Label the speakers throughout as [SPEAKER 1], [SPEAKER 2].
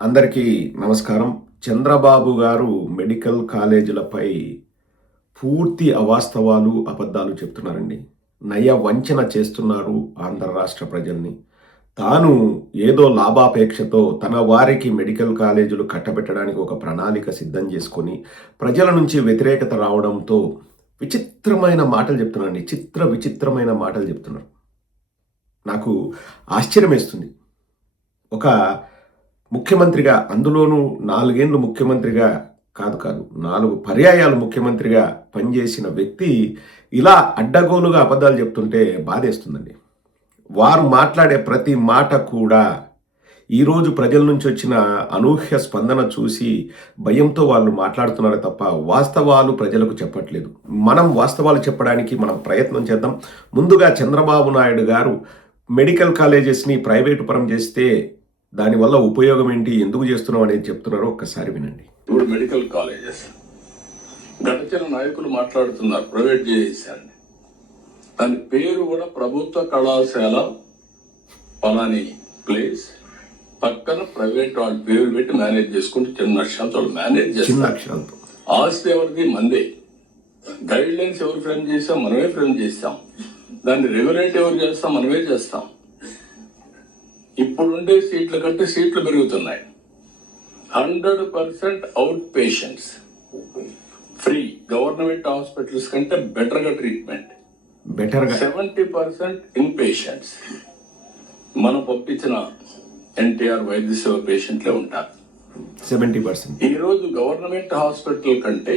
[SPEAKER 1] అందరికీ నమస్కారం. చంద్రబాబు గారు మెడికల్ కాలేజీలపై పూర్తి అవాస్తవాలు అబద్ధాలు చెప్తున్నారండి. నయ వంచన చేస్తున్నారు ఆంధ్ర రాష్ట్ర ప్రజల్ని. తాను ఏదో లాభాపేక్షతో తన వారికి మెడికల్ కాలేజీలు కట్టబెట్టడానికి ఒక ప్రణాళిక సిద్ధం చేసుకొని ప్రజల నుంచి వ్యతిరేకత రావడంతో విచిత్రమైన మాటలు చెప్తున్నారండి చిత్ర విచిత్రమైన మాటలు చెప్తున్నారు. నాకు ఆశ్చర్యం వేస్తుంది ఒక ముఖ్యమంత్రిగా అందులోనూ నాలుగేండ్లు ముఖ్యమంత్రిగా కాదు కాదు నాలుగు పర్యాయాలు ముఖ్యమంత్రిగా పనిచేసిన వ్యక్తి ఇలా అడ్డగోలుగా అబద్ధాలు చెప్తుంటే బాధేస్తుందండి. వారు మాట్లాడే ప్రతి మాట కూడా ఈరోజు ప్రజల నుంచి వచ్చిన అనూహ్య స్పందన చూసి భయంతో వాళ్ళు మాట్లాడుతున్నారు తప్ప వాస్తవాలు ప్రజలకు చెప్పట్లేదు. మనం వాస్తవాలు చెప్పడానికి మనం ప్రయత్నం చేద్దాం. ముందుగా చంద్రబాబు నాయుడు గారు మెడికల్ కాలేజెస్ని ప్రైవేటు పరం చేస్తే దానివల్ల ఉపయోగం ఏంటి ఎందుకు చేస్తున్నాం అనేది చెప్తున్నారో ఒక్కసారి వినండి.
[SPEAKER 2] ఇప్పుడు మెడికల్ కాలేజెస్. గడచిన నాయకులు మాట్లాడుతున్నారు ప్రైవేట్ చేసేసారని దాని పేరు కూడా ప్రభుత్వ కళాశాల పలాని ప్లేస్. పక్కన ప్రైవేట్ వాళ్ళ పేరు పెట్టి మేనేజ్ చేసుకుంటూ చిన్న అక్షరాలతో మేనేజ్ చేస్తారు. ఆస్తి ఎవరిది? మందే. గైడ్ లైన్స్ ఎవరు ఫ్రేమ్ చేస్తాం? మనమే ఫ్రేమ్ చేస్తాం. దాన్ని రెగ్యులేట్ ఎవరు చేస్తాం? మనమే చేస్తాం. ఇప్పుడుండే సీట్ల కంటే సీట్లు పెరుగుతున్నాయి. Hundred percent out patients. Free government hospitals కంటే బెటర్గా. ట్రీట్మెంట్
[SPEAKER 1] బెటర్గా
[SPEAKER 2] సెవెంటీ పర్సెంట్ ఇన్ పేషెంట్స్. మనం పంపించిన ఎన్టీఆర్ వైద్య సేవ పేషెంట్లే ఉంటారు.
[SPEAKER 1] Seventy percent.
[SPEAKER 2] ఈ రోజు గవర్నమెంట్ హాస్పిటల్ కంటే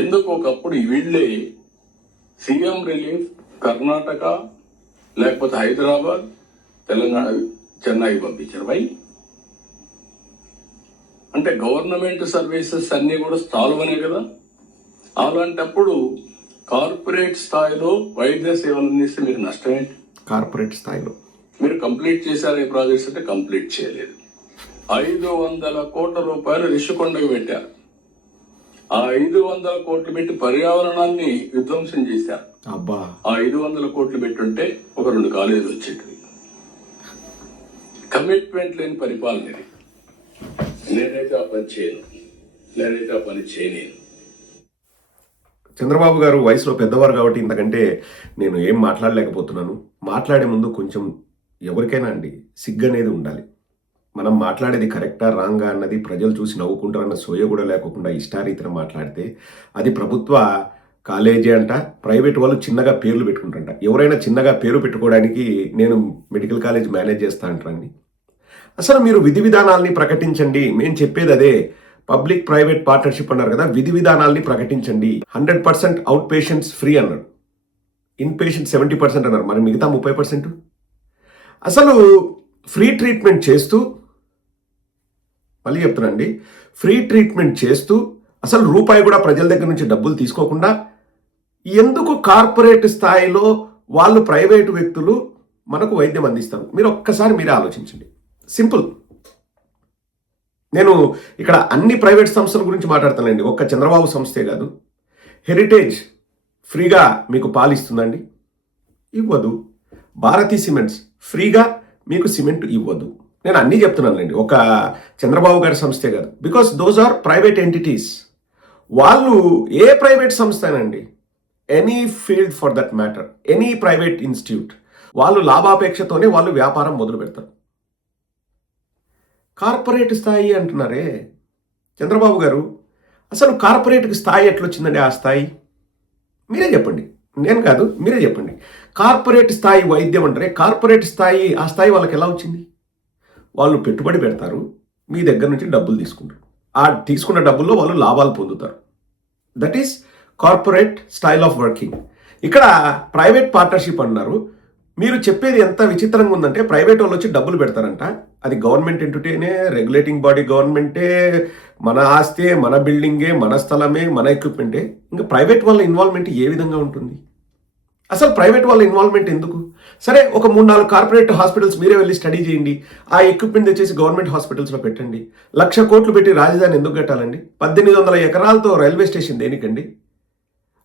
[SPEAKER 2] ఎందుకు ఒకప్పుడు వీళ్ళే సీఎం రిలీఫ్ కర్ణాటక లేకపోతే హైదరాబాద్ తెలంగాణ చెన్నై పంపించారు. వై? అంటే గవర్నమెంట్ సర్వీసెస్ అన్ని కూడా సాల్వ్ అనే కదా? అలాంటప్పుడు కార్పొరేట్ స్థాయిలో వైద్య సేవలు అందిస్తే మీకు నష్టం ఏంటి?
[SPEAKER 1] కార్పొరేట్ స్థాయిలో.
[SPEAKER 2] మీరు కంప్లీట్ చేశారు ఈ ప్రాజెక్ట్స్ అంటే కంప్లీట్ చేయలేదు. ఐదు వందల కోట్ల రూపాయలు రిషికొండకు పెట్టారు. ఆ ఐదు వందల కోట్లు పెట్టి పర్యావరణాన్ని విధ్వంసం చేశారు.
[SPEAKER 1] అబ్బా.
[SPEAKER 2] ఆ ఐదు వందల కోట్లు పెట్టుంటే ఒక రెండు కాలేజీలు వచ్చేటివి. కమిట్మెంట్ లేని పరిపాలన ఇది. నేనైతే ఆ పని చేయను. నేనైతే ఆ పని చేయలేను.
[SPEAKER 1] చంద్రబాబు గారు వయసులో పెద్దవారు కాబట్టి ఇంతకంటే నేను ఏం మాట్లాడలేకపోతున్నాను. మాట్లాడే ముందు కొంచెం ఎవరికైనా అండి సిగ్గు అనేది ఉండాలి. మనం మాట్లాడేది కరెక్టా రాంగా అన్నది ప్రజలు చూసి నవ్వుకుంటారన్న సోయ కూడా లేకుండా ఇష్టారీతిన మాట్లాడితే అది ప్రభుత్వ కాలేజీ అంట ప్రైవేట్ వాళ్ళు చిన్నగా పేర్లు పెట్టుకుంటారంట. ఎవరైనా చిన్నగా పేరు పెట్టుకోవడానికి నేను మెడికల్ కాలేజ్ మేనేజ్ చేస్తా అంటారండి అసలు మీరు విధి విధానాల్ని ప్రకటించండి. మేము చెప్పేది అదే. పబ్లిక్ ప్రైవేట్ పార్ట్నర్షిప్ అన్నారు కదా విధి విధానాల్ని ప్రకటించండి. Hundred percent out patients free అన్నారు. ఇన్ పేషెంట్ సెవెంటీ పర్సెంట్ అన్నారు. మరి మిగతా ముప్పై పర్సెంట్? అసలు ఫ్రీ ట్రీట్మెంట్ చేస్తూ మళ్ళీ చెప్తున్నాండి ఫ్రీ ట్రీట్మెంట్ చేస్తూ అసలు రూపాయి కూడా ప్రజల దగ్గర నుంచి డబ్బులు తీసుకోకుండా ఎందుకు కార్పొరేట్ స్థాయిలో వాళ్ళు ప్రైవేటు వ్యక్తులు మనకు వైద్యం అందిస్తారు? మీరు ఒక్కసారి మీరే ఆలోచించండి. సింపుల్. నేను ఇక్కడ అన్ని ప్రైవేట్ సంస్థల గురించి మాట్లాడతానండి. ఒక్క చంద్రబాబు సంస్థే కాదు. హెరిటేజ్ ఫ్రీగా మీకు పాలిస్తుందండి ఇవ్వదు. భారతీ సిమెంట్స్ ఫ్రీగా మీకు సిమెంట్ ఇవ్వదు. నేను అన్నీ చెప్తున్నానండి ఒక చంద్రబాబు గారి సంస్థే కాదు. Because those are private entities వాళ్ళు ఏ private సంస్థనండి? Any field for that matter any private institute వాళ్ళు లాభాపేక్షతోనే వాళ్ళు వ్యాపారం మొదలు పెడతారు కార్పొరేట్ స్థాయి అంటున్నారే చంద్రబాబు గారు. అసలు కార్పొరేట్కి స్థాయి ఎట్లొచ్చిందండి ఆ స్థాయి? మీరే చెప్పండి. నేను కాదు మీరే చెప్పండి. కార్పొరేట్ స్థాయి వైద్యం అంటారే కార్పొరేట్ స్థాయి ఆ స్థాయి వాళ్ళకి ఎలా వచ్చింది? వాళ్ళు పెట్టుబడి పెడతారు మీ దగ్గర నుంచి డబ్బులు తీసుకుంటారు. ఆ తీసుకున్న డబ్బుల్లో వాళ్ళు లాభాలు పొందుతారు. That is corporate style of working. ఇక్కడ ప్రైవేట్ పార్ట్నర్షిప్ అన్నారు మీరు చెప్పేది ఎంత విచిత్రంగా ఉందంటే ప్రైవేట్ వాళ్ళు వచ్చి డబ్బులు పెడతారంట. అది గవర్నమెంట్ ఎంటిటీనే రెగ్యులేటింగ్ బాడీ గవర్నమెంటే మన ఆస్తే మన బిల్డింగే మన స్థలమే మన ఎక్విప్మెంటే. ఇంకా ప్రైవేట్ వాళ్ళ ఇన్వాల్వ్మెంట్ ఏ విధంగా ఉంటుంది? అసలు ప్రైవేట్ వాళ్ళ ఇన్వాల్వ్మెంట్ ఎందుకు? సరే ఒక మూడు నాలుగు కార్పొరేట్ హాస్పిటల్స్ మీరే వెళ్ళి స్టడీ చేయండి. ఆ ఎక్విప్మెంట్ తెచ్చేసి గవర్నమెంట్ హాస్పిటల్స్లో పెట్టండి. లక్ష కోట్లు పెట్టి రాజధాని ఎందుకు కట్టాలండి? పద్దెనిమిది వందల ఎకరాలతో రైల్వే స్టేషన్ దేనికండి?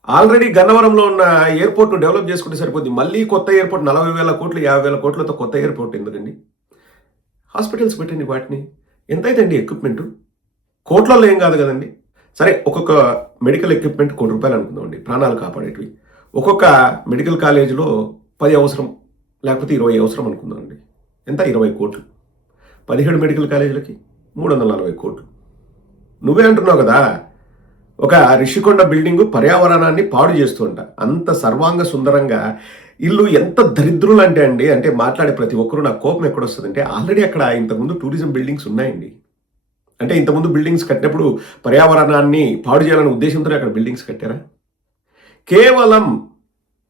[SPEAKER 1] ఆల్రెడీ గన్నవరంలో ఉన్న ఎయిర్పోర్ట్ను డెవలప్ చేసుకుంటే సరిపోద్ది. మళ్ళీ కొత్త ఎయిర్పోర్ట్ నలభై వేల కోట్లు యాభై వేల కోట్లతో కొత్త ఎయిర్పోర్ట్ ఎందుకండి? హాస్పిటల్స్ పెట్టండి వాటిని. ఎంతైతే ఎక్విప్మెంటు? ఎక్విప్మెంట్ కోట్లలో ఏం కాదు కదండి. సరే ఒక్కొక్క మెడికల్ ఎక్విప్మెంట్ కోటి రూపాయలు అనుకుందామండి. ప్రాణాలు కాపాడేటివి. ఒక్కొక్క మెడికల్ కాలేజీలో పది అవసరం లేకపోతే ఇరవై అవసరం అనుకుందామండి. ఎంత? ఇరవై కోట్లు. పదిహేడు మెడికల్ కాలేజీలకి మూడు వందల నలభై కోట్లు. నువ్వే అంటున్నావు కదా? ఒక రిషికొండ బిల్డింగ్ పర్యావరణాన్ని పాడు చేస్తుంట. అంత సర్వాంగ సుందరంగా ఇల్లు ఎంత దరిద్రులు అంటే అండి అంటే మాట్లాడే ప్రతి ఒక్కరు నా కోపం ఎక్కడొస్తుందంటే ఆల్రెడీ అక్కడ ఇంతకుముందు టూరిజం బిల్డింగ్స్ ఉన్నాయండి. అంటే ఇంతకుముందు బిల్డింగ్స్ కట్టినప్పుడు పర్యావరణాన్ని పాడు చేయాలనే ఉద్దేశంతో అక్కడ బిల్డింగ్స్ కట్టారా? కేవలం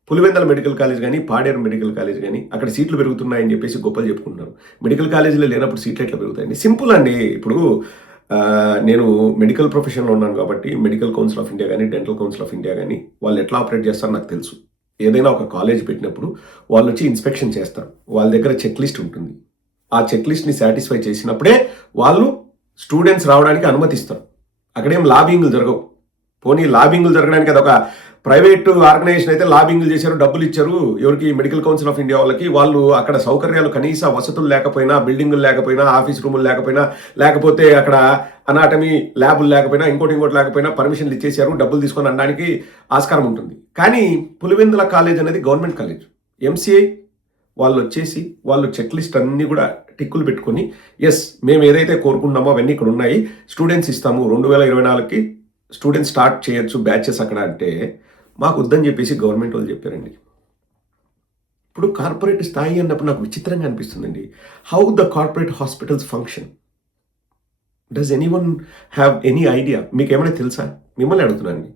[SPEAKER 1] పులివెందల మెడికల్ కాలేజ్ కానీ పాడేరు మెడికల్ కాలేజ్ కానీ అక్కడ సీట్లు పెరుగుతున్నాయని చెప్పేసి గొప్పలు చెప్పుకుంటున్నారు. మెడికల్ కాలేజీలో లేనప్పుడు సీట్లు ఎట్లా పెరుగుతాయండి? సింపుల్ అండి. ఇప్పుడు నేను మెడికల్ ప్రొఫెషన్లో ఉన్నాను కాబట్టి మెడికల్ కౌన్సిల్ ఆఫ్ ఇండియా కానీ డెంటల్ కౌన్సిల్ ఆఫ్ ఇండియా కానీ వాళ్ళు ఎట్లా ఆపరేట్ చేస్తారో నాకు తెలుసు. ఏదైనా ఒక కాలేజ్ పెట్టినప్పుడు వాళ్ళు వచ్చి ఇన్స్పెక్షన్ చేస్తారు. వాళ్ళ దగ్గర చెక్ లిస్ట్ ఉంటుంది. ఆ చెక్ లిస్ట్ని సాటిస్ఫై చేసినప్పుడే వాళ్ళు స్టూడెంట్స్ రావడానికి అనుమతిస్తారు. అక్కడేం లాబింగ్లు జరగవు. పోనీ లాబింగ్లు జరగడానికి అదొక ప్రైవేట్ ఆర్గనైజేషన్ అయితే లాబింగ్లు చేశారు డబ్బులు ఇచ్చారు. ఎవరికి మెడికల్ కౌన్సిల్ ఆఫ్ ఇండియా వాళ్ళకి వాళ్ళు అక్కడ సౌకర్యాలు కనీస వసతులు లేకపోయినా బిల్డింగులు లేకపోయినా ఆఫీస్ రూములు లేకపోయినా లేకపోతే అక్కడ అనాటమీ ల్యాబులు లేకపోయినా ఇంకోటి ఇంకోటి లేకపోయినా పర్మిషన్లు ఇచ్చేసారు డబ్బులు తీసుకొని అనడానికి ఆస్కారం ఉంటుంది. కానీ పులివెందుల కాలేజ్ అనేది గవర్నమెంట్ కాలేజ్. ఎంసీఐ వాళ్ళు వచ్చేసి వాళ్ళు చెక్ లిస్ట్ అన్ని కూడా టిక్కులు పెట్టుకొని ఎస్ మేము ఏదైతే కోరుకున్నామో అవన్నీ ఇక్కడ ఉన్నాయి స్టూడెంట్స్ ఇస్తాము. రెండు వేల ఇరవై నాలుగుకి స్టూడెంట్స్ స్టార్ట్ చేయొచ్చు బ్యాచెస్ అక్కడ అంటే మాకు వద్దని చెప్పేసి గవర్నమెంట్ వాళ్ళు చెప్పారండి. ఇప్పుడు కార్పొరేట్ స్థాయి అన్నప్పుడు నాకు విచిత్రంగా అనిపిస్తుందండి. How the corporate hospitals function does anyone have any idea మీకు ఏమైనా తెలుసా? మిమ్మల్ని అడుగుతున్నానండి.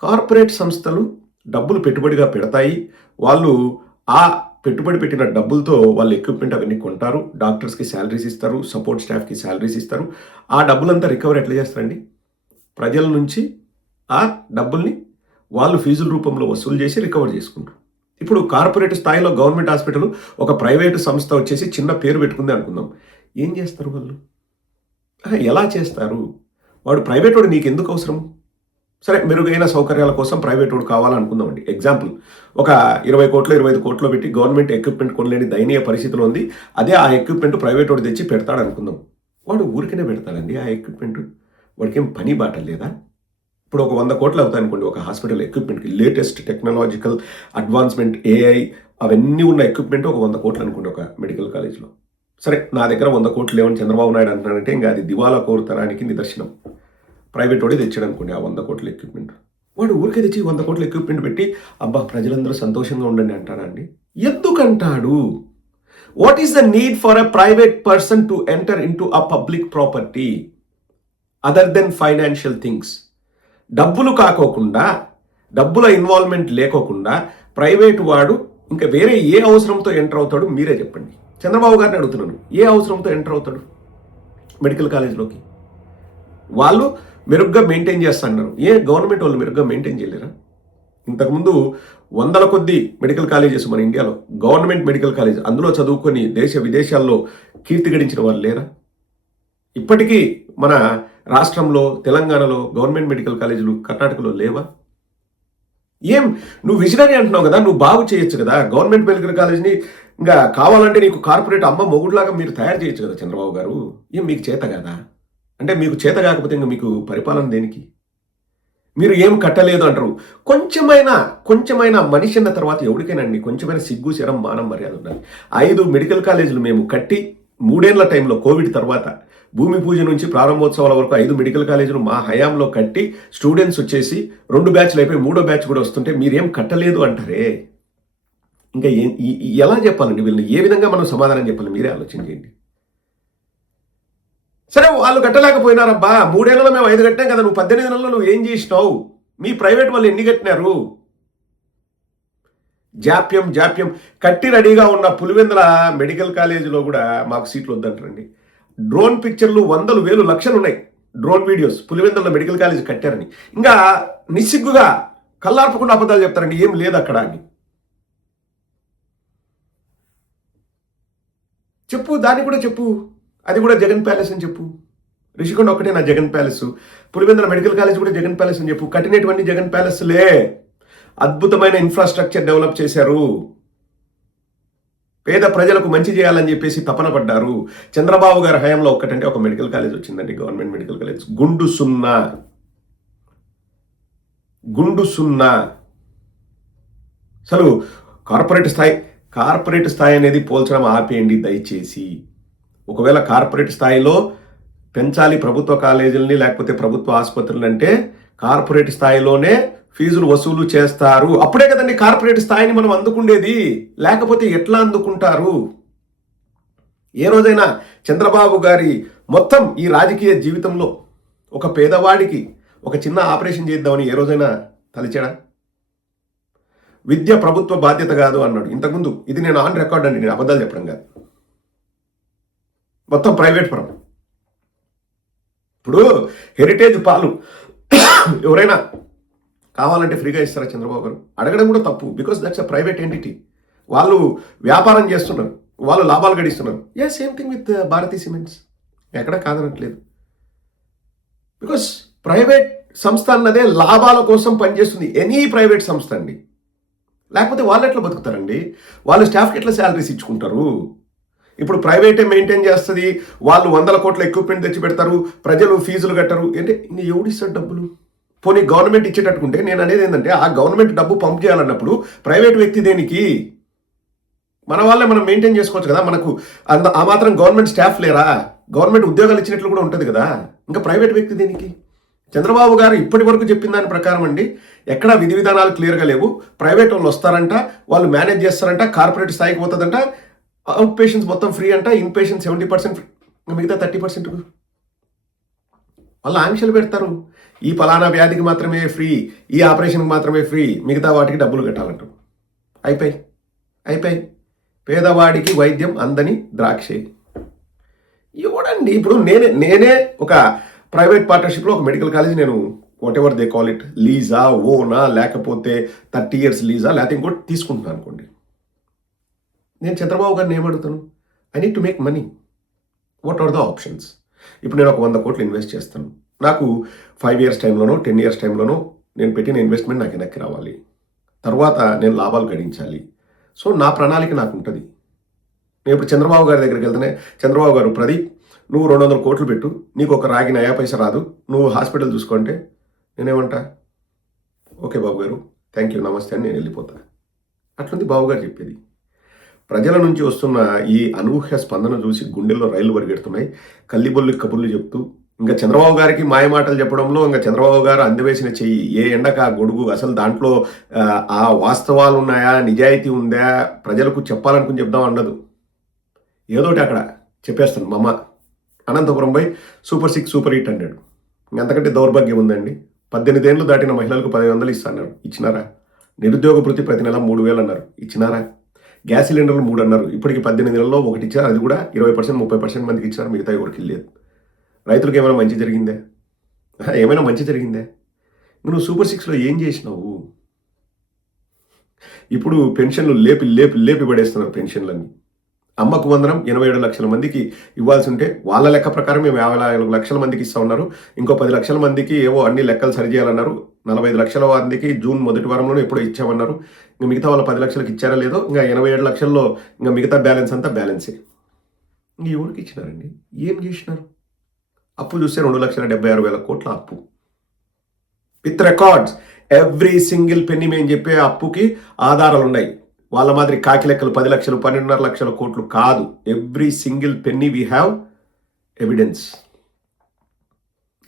[SPEAKER 1] కార్పొరేట్ సంస్థలు డబ్బులు పెట్టుబడిగా పెడతాయి. వాళ్ళు ఆ పెట్టుబడి పెట్టిన డబ్బులతో వాళ్ళు ఎక్విప్మెంట్ అవన్నీ కొంటారు. డాక్టర్స్కి శాలరీస్ ఇస్తారు. సపోర్ట్ స్టాఫ్కి శాలరీస్ ఇస్తారు. ఆ డబ్బులంతా రికవర్ ఎట్లా చేస్తారండి? ప్రజల నుంచి ఆ డబ్బుల్ని వాళ్ళు ఫీజుల రూపంలో వసూలు చేసి రికవర్ చేసుకుంటారు. ఇప్పుడు కార్పొరేట్ స్థాయిలో గవర్నమెంట్ హాస్పిటల్ ఒక ప్రైవేటు సంస్థ వచ్చేసి చిన్న పేరు పెట్టుకుంది అనుకుందాం. ఏం చేస్తారు వాళ్ళు? ఎలా చేస్తారు? వాడు ప్రైవేట్ వాడు నీకు ఎందుకు అవసరం? సరే మెరుగైన సౌకర్యాల కోసం ప్రైవేట్ వాడు కావాలనుకుందామండి. ఎగ్జాంపుల్ ఒక ఇరవై కోట్లు ఇరవై ఐదు కోట్లు పెట్టి గవర్నమెంట్ ఎక్విప్మెంట్ కొనలేని దయనీయ పరిస్థితిలో ఉంది. అదే ఆ ఎక్విప్మెంట్ ప్రైవేట్ వాడు తెచ్చి పెడతాడు అనుకుందాం వాడు ఊరికనే పెడతాడండి ఆ ఎక్విప్మెంట్ వాడికి ఏం పని బాట లేదా? ఇప్పుడు ఒక వంద కోట్లు అవుతాయి అనుకోండి ఒక హాస్పిటల్ ఎక్విప్మెంట్కి. లేటెస్ట్ టెక్నాలజికల్ అడ్వాన్స్మెంట్ ఏఐ అవన్నీ ఉన్న ఎక్విప్మెంట్ ఒక వంద కోట్లు అనుకోండి ఒక మెడికల్ కాలేజ్లో. సరే నా దగ్గర వంద కోట్లు లేవని చంద్రబాబు నాయుడు అంటున్నాడంటే ఇంకా అది దివాలా కోరుతరానికి నిదర్శనం. ప్రైవేట్ వాడే తెచ్చాడు అనుకోండి ఆ వంద కోట్ల ఎక్విప్మెంట్. వాడు ఊరికే తెచ్చి వంద కోట్ల ఎక్విప్మెంట్ పెట్టి అబ్బా ప్రజలందరూ సంతోషంగా ఉండండి అంటాడండి ఎందుకంటాడు? What is the need for a private person to enter into a public property other than financial things డబ్బులు కాకోకుండా డబ్బుల ఇన్వాల్వ్మెంట్ లేకోకుండా ప్రైవేట్ వాడు ఇంకా వేరే ఏ అవసరంతో ఎంటర్ అవుతాడు మీరే చెప్పండి. చంద్రబాబు గారిని అడుగుతున్నాను ఏ అవసరంతో ఎంటర్ అవుతాడు మెడికల్ కాలేజ్లోకి? వాళ్ళు మెరుగ్గా మెయింటైన్ చేస్తున్నారు. ఏ గవర్నమెంట్ వాళ్ళు మెరుగ్గా మెయింటైన్ చేయలేరా? ఇంతకుముందు వందల కొద్ది మెడికల్ కాలేజెస్ మన ఇండియాలో గవర్నమెంట్ మెడికల్ కాలేజ్ అందులో చదువుకొని దేశ విదేశాల్లో కీర్తి గడించిన వాళ్ళు లేరా? ఇప్పటికీ మన రాష్ట్రంలో తెలంగాణలో గవర్నమెంట్ మెడికల్ కాలేజీలు కర్ణాటకలో లేవా? ఏం? నువ్వు విజనరీ అంటున్నావు కదా నువ్వు బాగు చేయొచ్చు కదా. గవర్నమెంట్ మెడికల్ కాలేజ్ని ఇంకా కావాలంటే నీకు కార్పొరేట్ అమ్మ మొగుడులాగా మీరు తయారు చేయొచ్చు కదా చంద్రబాబు గారు. ఏం మీకు చేత కదా? అంటే మీకు చేత కాకపోతే ఇంకా మీకు పరిపాలన దేనికి? మీరు ఏం కట్టలేదు అంటారు. కొంచెమైనా కొంచెమైనా మనిషి అన్న తర్వాత ఎవరికైనాండి కొంచెమైనా సిగ్గు శరం మానం మర్యాద ఉండాలి. ఐదు మెడికల్ కాలేజీలు మేము కట్టి మూడేళ్ళ టైంలో కోవిడ్ తర్వాత భూమి పూజ నుంచి ప్రారంభోత్సవాల వరకు ఐదు మెడికల్ కాలేజీలు మా హయాంలో కట్టి స్టూడెంట్స్ వచ్చేసి రెండు బ్యాచ్లు అయిపోయి మూడో బ్యాచ్ కూడా వస్తుంటే మీరేం కట్టలేదు అంటారే? ఇంకా ఎలా చెప్పాలండి వీళ్ళని? ఏ విధంగా మనం సమాధానం చెప్పాలి? మీరే ఆలోచన చేయండి. సరే వాళ్ళు కట్టలేకపోయినారబ్బా. మూడేళ్ళలో మేము ఐదు కట్టాం కదా. నువ్వు పద్దెనిమిది నెలల్లో నువ్వు ఏం చేసినావు? మీ ప్రైవేట్ వాళ్ళు ఎన్ని కట్టినారు? జాప్యం జాప్యం. కట్టి రెడీగా ఉన్న పులివెందుల మెడికల్ కాలేజీలో కూడా మాకు సీట్లు వద్దంటారండి. డ్రోన్ పిక్చర్లు వందలు వేలు లక్షలు ఉన్నాయి drone videos. Pulivendula medical college కట్టారని. ఇంకా నిస్సిగ్గుగా కల్లార్పకుండా అబద్ధాలు చెప్తారండి. ఏం లేదు అక్కడ అని. చెప్పు దాన్ని కూడా చెప్పు. అది కూడా జగన్ ప్యాలెస్ అని చెప్పు. రిషికొండ ఒకటే నా Jagan palace. Pulivendula medical college కూడా జగన్ ప్యాలెస్ అని చెప్పు. కట్టినటువంటి జగన్ ప్యాలెస్లే. అద్భుతమైన ఇన్ఫ్రాస్ట్రక్చర్ డెవలప్ చేశారు. పేద ప్రజలకు మంచి చేయాలని చెప్పేసి తపన పడ్డారు. చంద్రబాబు గారి హయాంలో ఒక్కటంటే ఒక మెడికల్ కాలేజ్ వచ్చిందండి గవర్నమెంట్ మెడికల్ కాలేజ్. గుండు సున్నా. గుండు సున్నా. అసలు కార్పొరేట్ స్థాయి కార్పొరేట్ స్థాయి అనేది పోల్చడం ఆపేయండి దయచేసి. ఒకవేళ కార్పొరేట్ స్థాయిలో పెంచాలి ప్రభుత్వ కాలేజీలని లేకపోతే ప్రభుత్వ ఆసుపత్రులు అంటే కార్పొరేట్ స్థాయిలోనే ఫీజులు వసూలు చేస్తారు. అప్పుడే కదండి కార్పొరేట్ స్థాయిని మనం అందుకుండేది. లేకపోతే ఎట్లా అందుకుంటారు? ఏ రోజైనా చంద్రబాబు గారి మొత్తం ఈ రాజకీయ జీవితంలో ఒక పేదవాడికి ఒక చిన్న ఆపరేషన్ చేద్దామని ఏ రోజైనా తలిచాడా? విద్య ప్రభుత్వ బాధ్యత కాదు అన్నాడు. ఇంతకుముందు ఇది నేను ఆన్ రికార్డ్ అండి నేను అబద్ధాలు చెప్పడం కాదు. మొత్తం ప్రైవేట్ పరం. ఇప్పుడు హెరిటేజ్ పాలు ఎవరైనా కావాలంటే ఫ్రీగా ఇస్తారా చంద్రబాబు గారు? అడగడం కూడా తప్పు. Because that's a private entity వాళ్ళు వ్యాపారం చేస్తున్నారు. వాళ్ళు లాభాలు గడిస్తున్నారు. Yeah same thing with Bharathi cements ఎక్కడ కాదనట్లేదు. బికాస్ ప్రైవేట్ సంస్థ అన్నదే లాభాల కోసం పనిచేస్తుంది. ఎనీ ప్రైవేట్ సంస్థ అండి. లేకపోతే వాళ్ళు ఎట్లా బతుకుతారండి? వాళ్ళు స్టాఫ్కి ఎట్లా శాలరీస్ ఇచ్చుకుంటారు? ఇప్పుడు ప్రైవేటే మెయింటైన్ చేస్తుంది. వాళ్ళు వందల కోట్ల ఎక్విప్మెంట్ తెచ్చి పెడతారు ప్రజలు ఫీజులు కట్టరు. అంటే ఇంక ఎవడు డబ్బులు? పోనీ గవర్నమెంట్ ఇచ్చేటట్టుకుంటే నేను అనేది ఏంటంటే ఆ గవర్నమెంట్ డబ్బు పంప్ చేయాలన్నప్పుడు ప్రైవేట్ వ్యక్తి దేనికి? మన వాళ్ళే మనం మెయింటైన్ చేసుకోవచ్చు కదా మనకు అంత ఆ మాత్రం గవర్నమెంట్ స్టాఫ్ లేరా? గవర్నమెంట్ ఉద్యోగాలు ఇచ్చినట్లు కూడా ఉంటుంది కదా ఇంకా ప్రైవేట్ వ్యక్తి దేనికి? చంద్రబాబు గారు ఇప్పటి వరకు చెప్పిన దాని ప్రకారం అండి ఎక్కడ విధి విధానాలు క్లియర్గా లేవు. ప్రైవేట్ వాళ్ళు వస్తారంట వాళ్ళు మేనేజ్ చేస్తారంట కార్పొరేట్ స్థాయికి పోతుందంట అవుట్ పేషెంట్స్ మొత్తం ఫ్రీ అంట ఇన్ పేషెంట్ సెవెంటీ పర్సెంట్ మిగతా థర్టీ పర్సెంట్ వాళ్ళు ఆంక్షలు పెడతారు. ఈ పలానా వ్యాధికి మాత్రమే ఫ్రీ ఈ ఆపరేషన్కి మాత్రమే ఫ్రీ మిగతా వాటికి డబ్బులు కట్టాలంటు అయిపోయి అయిపోయి. పేదవాడికి వైద్యం అందని ద్రాక్షే. ఇవ్వడండి. ఇప్పుడు నేనే నేనే ఒక ప్రైవేట్ పార్ట్నర్షిప్లో ఒక మెడికల్ కాలేజ్ నేను whatever they call it లీజా ఓనా లేకపోతే థర్టీ ఇయర్స్ లీజా లేకపోతే ఇంకోటి తీసుకుంటున్నాను అనుకోండి. నేను చంద్రబాబు గారిని ఏమడుగుతాను I need to make money what are the options ఇప్పుడు నేను ఒక వంద కోట్లు ఇన్వెస్ట్ చేస్తాను. నాకు ఫైవ్ ఇయర్స్ టైంలోనో టెన్ ఇయర్స్ టైంలోనో నేను పెట్టిన ఇన్వెస్ట్మెంట్ నాకు వెనక్కి రావాలి. తర్వాత నేను లాభాలు గడించాలి. సో నా ప్రణాళిక నాకు ఉంటుంది. నేను ఇప్పుడు చంద్రబాబు గారి దగ్గరికి వెళ్తేనే చంద్రబాబు గారు ప్రదీప్ నువ్వు రెండు వందల కోట్లు పెట్టు. నీకు ఒక రాగి నయా పైస రాదు. నువ్వు హాస్పిటల్ చూసుకుంటే నేనేమంటా? ఓకే బాబు గారు థ్యాంక్ యూ నమస్తే అని నేను వెళ్ళిపోతా. అట్లుంది బాబుగారు చెప్పేది. ప్రజల నుంచి వస్తున్న ఈ అనూహ్య స్పందన చూసి గుండెల్లో రైళ్ళు పరిగెడుతున్నాయి. కల్లిబొల్లి కబుర్లు చెప్తూ ఇంకా చంద్రబాబు గారికి మాయమాటలు చెప్పడంలో ఇంకా చంద్రబాబు గారు అందవేసిన చెయ్యి ఏ ఎండక గొడుగు? అసలు దాంట్లో ఆ, వాస్తవాలు ఉన్నాయా నిజాయితీ ఉందా? ప్రజలకు చెప్పాలనుకుని చెప్దాం అన్నదు. ఏదోటి అక్కడ చెప్పేస్తాను మమ్మ అనంతపురం పోయి సూపర్ సిక్స్ సూపర్ హిట్ అన్నాడు. ఎంతకంటే దౌర్భాగ్యం ఉందండి. పద్దెనిమిది ఏళ్ళు దాటిన మహిళలకు పది వందలు ఇస్తాన్నారు ఇచ్చినారా? నిరుద్యోగ వృత్తి ప్రతి నెల మూడు వేలు అన్నారు. ఇచ్చినారా? గ్యాస్ సిలిండర్లు మూడు అన్నారు. ఇప్పటికి పద్దెనిమిది నెలల్లో ఒకటి ఇచ్చారు అది కూడా ఇరవై పర్సెంట్ ముప్పై పర్సెంట్ మందికి ఇచ్చారు మిగతా ఎవరికి లేదు. రైతులకు ఏమైనా మంచి జరిగిందే? ఏమైనా మంచి జరిగిందే? నువ్వు సూపర్ సిక్స్లో ఏం చేసినావు? ఇప్పుడు పెన్షన్లు లేపి లేపి లేపి పడేస్తున్నారు పెన్షన్లన్నీ. అమ్మకు వందనం ఎనభై ఏడు లక్షల మందికి ఇవ్వాల్సి ఉంటే వాళ్ళ లెక్క ప్రకారం మేము యాభై నాలుగు లక్షల మందికి ఇస్తా ఉన్నారు. ఇంకో పది లక్షల మందికి ఏవో అన్ని లెక్కలు సరిచేయాలన్నారు నలభై ఐదు లక్షల మందికి జూన్ మొదటి వారంలోనే ఎప్పుడో ఇచ్చామన్నారు. ఇంకా మిగతా వాళ్ళ పది లక్షలకు ఇచ్చారా లేదో ఇంకా ఎనభై ఏడు లక్షల్లో ఇంకా మిగతా బ్యాలెన్స్ అంతా బ్యాలెన్సే. ఇంక ఎవరికి ఇచ్చినారండి? ఏం చేసినారు? అప్పు చూస్తే రెండు లక్షల డెబ్బై ఆరు వేల కోట్ల అప్పు. With records every single penny మేము చెప్పే అప్పుకి ఆధారాలు ఉన్నాయి వాళ్ళ మాదిరి కాకి లెక్కలు పది లక్షలు పన్నెండున్నర లక్షల కోట్లు కాదు. Every single penny we have evidence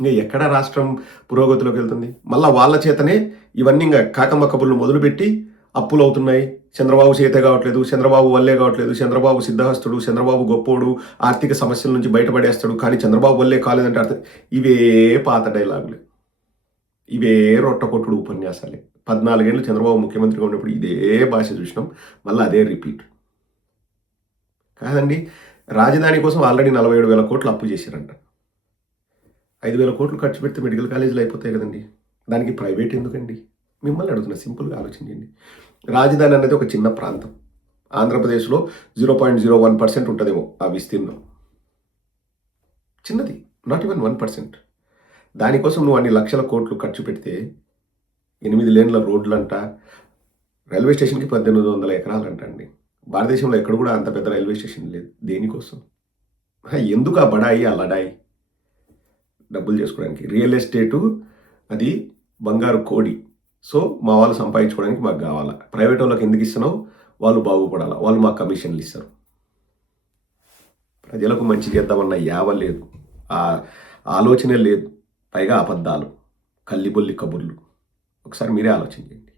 [SPEAKER 1] ఇంకా ఎక్కడ రాష్ట్రం పురోగతిలోకి వెళ్తుంది? మళ్ళీ వాళ్ళ చేతనే ఇవన్నీ ఇంకా కాకమ్మ కబుర్లు మొదలుపెట్టి అప్పులు అవుతున్నాయి. చంద్రబాబు చేత కావట్లేదు చంద్రబాబు వల్లే కావట్లేదు చంద్రబాబు సిద్ధహస్తుడు చంద్రబాబు గొప్పోడు ఆర్థిక సమస్యల నుంచి బయటపడేస్తాడు కానీ చంద్రబాబు వల్లే కాలేదంటే అర్థం ఇవే పాత డైలాగులే. ఇవే రొట్టకొట్టుడు ఉపన్యాసాలే. పద్నాలుగేళ్ళు చంద్రబాబు ముఖ్యమంత్రిగా ఉన్నప్పుడు ఇదే భాష చూసినాం మళ్ళీ అదే రిపీట్. కాదండి రాజధాని కోసం ఆల్రెడీ నలభై ఏడు వేల కోట్లు అప్పు చేశారంట. ఐదు వేల కోట్లు ఖర్చు పెడితే మెడికల్ కాలేజీలు అయిపోతాయి కదండి. దానికి ప్రైవేట్ ఎందుకండి? మిమ్మల్ని అడుగుతున్నా సింపుల్గా ఆలోచించండి రాజధాని అనేది ఒక చిన్న ప్రాంతం. ఆంధ్రప్రదేశ్లో zero point zero one percent ఉంటుందేమో ఆ విస్తీర్ణం. చిన్నది నాట్ ఈవెన్ వన్ పర్సెంట్ దానికోసం నువ్వు అన్ని లక్షల కోట్లు ఖర్చు పెడితే ఎనిమిది లేన్ల రోడ్లంట రైల్వే స్టేషన్కి పద్దెనిమిది వందల ఎకరాలంట అండి. భారతదేశంలో ఎక్కడ కూడా అంత పెద్ద రైల్వే స్టేషన్ లేదు. దేనికోసం? ఎందుకు ఆ బడాయి ఆ లడాయి? డబ్బులు చేసుకోవడానికి. రియల్ ఎస్టేటు అది బంగారు కోడి. సో మా వాళ్ళు సంపాదించుకోవడానికి మాకు కావాలా? ప్రైవేట్ వాళ్ళకి ఎందుకు ఇస్తున్నావు? వాళ్ళు బాగుపడాలా? వాళ్ళు మాకు కమిషన్లు ఇస్తారు. ప్రజలకు మంచి చేద్దామన్న యావ లేదు. ఆ ఆలోచనే లేదు. పైగా అబద్ధాలు కల్లిబొల్లి కబుర్లు. ఒకసారి మీరే ఆలోచించండి